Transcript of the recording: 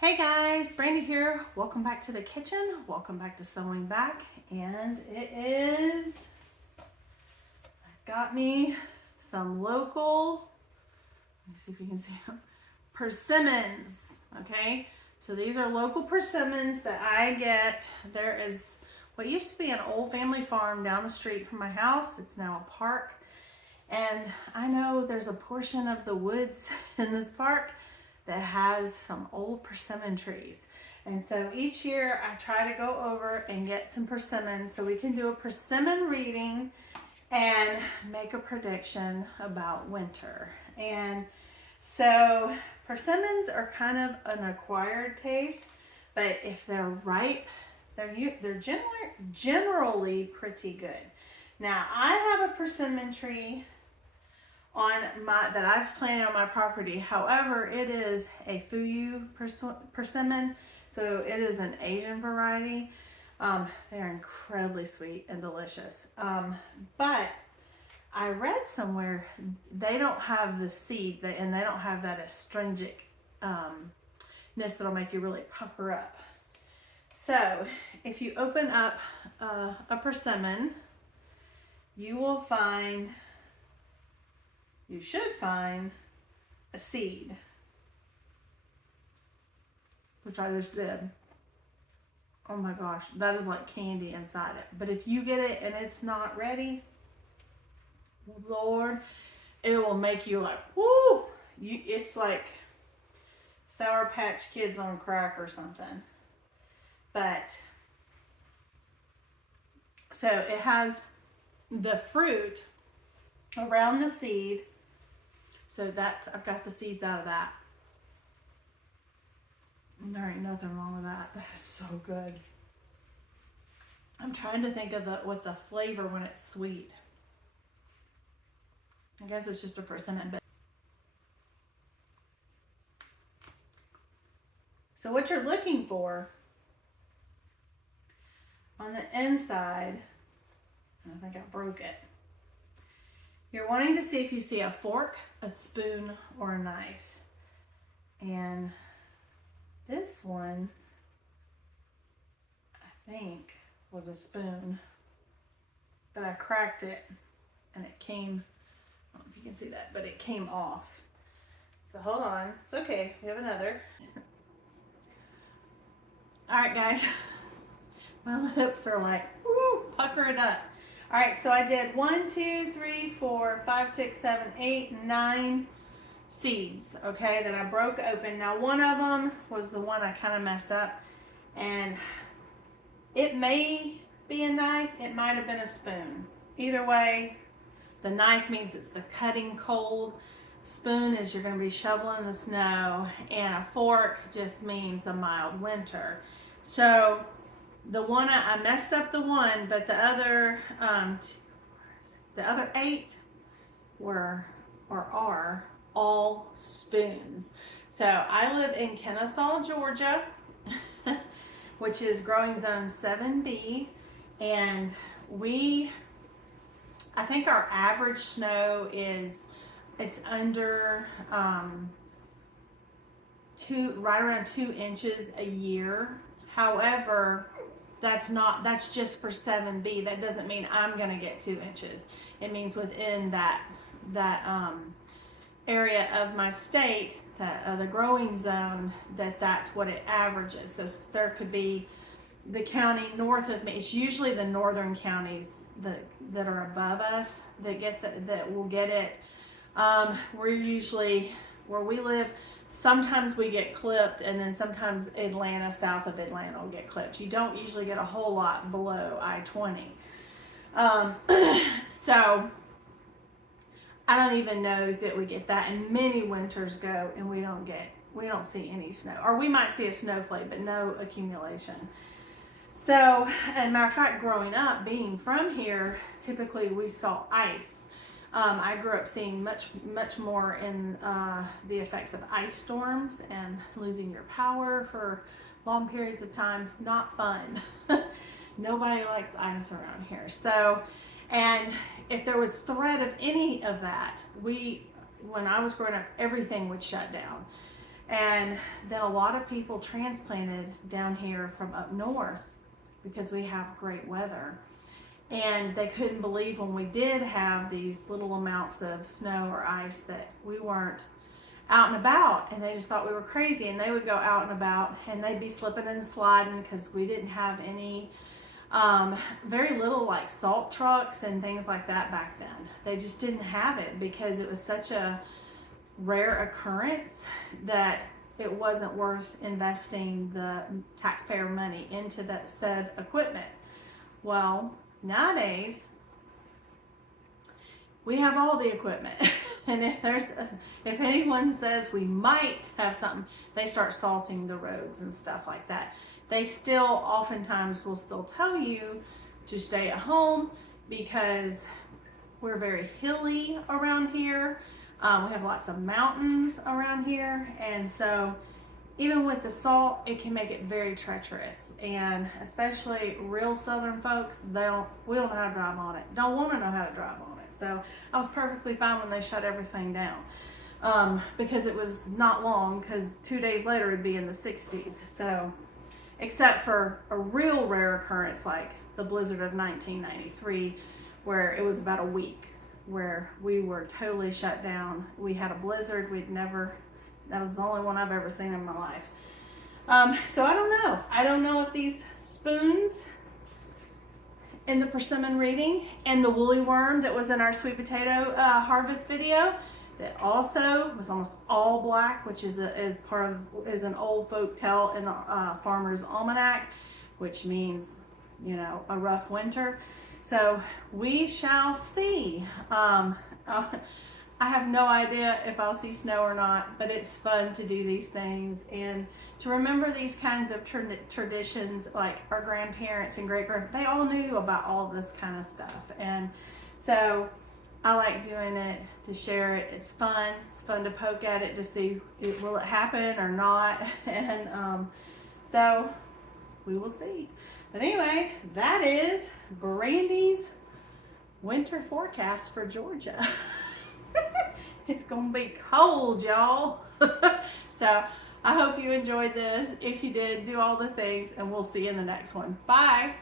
Hey guys, Brandy here. Welcome back to the kitchen. Welcome back to Sewing Back. And I got me some local, let me see if you can see them, persimmons. Okay, so these are local persimmons that I get. There is what used to be an old family farm down the street from my house. It's now a park. And I know there's a portion of the woods in this park that has some old persimmon trees. And so each year I try to go over and get some persimmons so we can do a persimmon reading and make a prediction about winter. And so persimmons are kind of an acquired taste, but if they're ripe, they're generally pretty good. Now I have a persimmon tree that I've planted on my property. However, it is a Fuyu persimmon, so it is an Asian variety. They're incredibly sweet and delicious. But I read somewhere they don't have the seeds, and they don't have that astringentness that'll make you really pucker up. So if you open up a persimmon, you should find a seed, which I just did. Oh my gosh, that is like candy inside it. But if you get it and it's not ready, Lord, it will make you like, whoo! It's like Sour Patch Kids on crack or something. But, so it has the fruit around the seed. So I've got the seeds out of that. There ain't nothing wrong with that. That is so good. I'm trying to think of what the flavor when it's sweet. I guess it's just a persimmon. But so what you're looking for on the inside, I think I broke it. You're wanting to see if you see a fork, a spoon, or a knife. And this one, I think, was a spoon. But I cracked it and it came, I don't know if you can see that, but it came off. So hold on. It's okay. We have another. All right, guys. My lips are like, woo, puckered up. All right, so I did 1, 2, 3, 4, 5, 6, 7, 8, 9 seeds, okay, that I broke open. Now, one of them was the one I kind of messed up, and it may be a knife, it might have been a spoon. Either way, the knife means it's the cutting cold. Spoon is you're going to be shoveling the snow, and a fork just means a mild winter. So the one I messed up the one, but the other 8 are all spoons. So I live in Kennesaw, Georgia, which is growing zone 7B, and I think our average snow it's under right around 2 inches a year. However, that's just for 7B. That doesn't mean I'm gonna get 2 inches. It means within that area of my state, the growing zone, that's what it averages. So there could be the county north of me. It's usually the northern counties that are above us that will get it. We're usually where we live. Sometimes we get clipped, and then sometimes Atlanta, south of Atlanta, will get clipped. You don't usually get a whole lot below I-20. So I don't even know that we get that, and many winters go and we don't see any snow, or we might see a snowflake, but no accumulation. So, and matter of fact, growing up, being from here, typically we saw ice. I grew up seeing much more in the effects of ice storms and losing your power for long periods of time. Not fun. Nobody likes ice around here. So, and if there was threat of any of that, when I was growing up, everything would shut down. And then a lot of people transplanted down here from up north because we have great weather. And they couldn't believe when we did have these little amounts of snow or ice that we weren't out and about, and they just thought we were crazy. And they would go out and about and they'd be slipping and sliding because we didn't have any very little like salt trucks and things like that back then. They just didn't have it because it was such a rare occurrence that it wasn't worth investing the taxpayer money into that said equipment. Well, nowadays we have all the equipment. And if anyone says we might have something, they start salting the roads and stuff like that. They still oftentimes will still tell you to stay at home because we're very hilly around here. We have lots of mountains around here, and so even with the salt, it can make it very treacherous. And especially real southern folks, we don't know how to drive on it. Don't want to know how to drive on it. So I was perfectly fine when they shut everything down because it was not long, because 2 days later it'd be in the 60s. So except for a real rare occurrence like the blizzard of 1993, where it was about a week where we were totally shut down. We had a blizzard. That was the only one I've ever seen in my life. So I don't know. I don't know if these spoons in the persimmon reading and the woolly worm that was in our sweet potato harvest video that also was almost all black, which is an old folk tale in the Farmer's Almanac, which means, you know, a rough winter. So we shall see. I have no idea if I'll see snow or not, but it's fun to do these things and to remember these kinds of traditions. Like our grandparents and they all knew about all this kind of stuff. And so I like doing it to share it. It's fun. It's fun to poke at it to see will it happen or not. And so we will see. But anyway, that is Brandy's winter forecast for Georgia. It's gonna be cold, y'all. So I hope you enjoyed this. If you did, do all the things, and we'll see you in the next one. Bye.